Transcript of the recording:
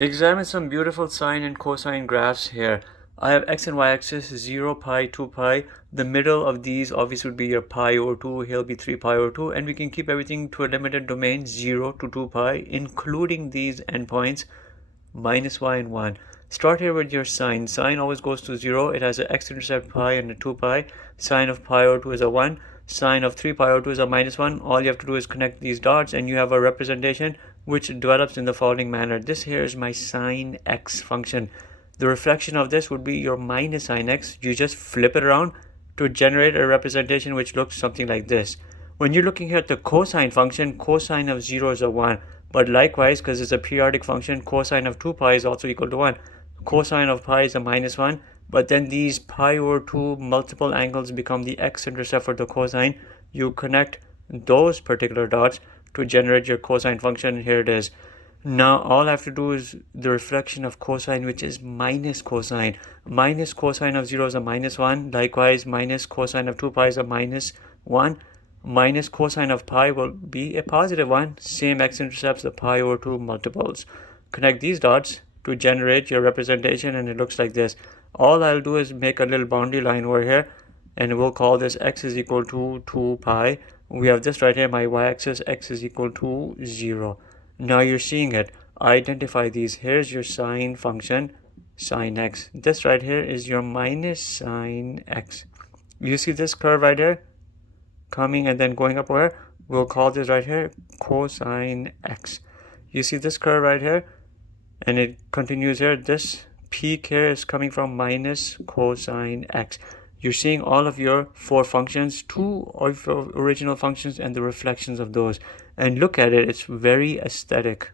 Examine some beautiful sine and cosine graphs here. I have x and y axis 0, pi, 2 pi. The middle of these obviously would be your pi over 2. Here will be 3 pi over 2. And we can keep everything to a limited domain 0 to 2 pi, including these endpoints minus y and 1. Start here with your sine. Sine always goes to 0. It has an x-intercept pi and a 2 pi. Sine of pi over 2 is a 1. Sine of 3 pi over 2 is a minus 1. All you have to do is connect these dots and you have a representation which develops in the following manner. This here is my sine x function. The reflection of this would be your minus sine x. You just flip it around to generate a representation which looks something like this. When you're looking here at the cosine function, cosine of 0 is a 1. But likewise, because it's a periodic function, cosine of 2 pi is also equal to 1. Cosine of pi is a minus 1. But then these pi over 2 multiple angles become the x-intercept for the cosine. You connect those particular dots to generate your cosine function. Here it is. Now all I have to do is the reflection of cosine, which is minus cosine. Minus cosine of 0 is a minus 1. Likewise, minus cosine of 2 pi is a minus 1. Minus cosine of pi will be a positive 1. Same x-intercepts the pi over 2 multiples. Connect these dots to generate your representation and it looks like this. All I'll do is make a little boundary line over here and we'll call this x is equal to 2 pi. We have this right here, my y-axis, x is equal to 0. Now you're seeing it. Identify these. Here's your sine function, sine x. This right here is your minus sine x. You see this curve right here? Coming and then going up where? We'll call this right here cosine x. You see this curve right here? And it continues here. This peak here is coming from minus cosine x. You're seeing all of your 4 functions, 2 of your original functions and the reflections of those. And look at it, it's very aesthetic.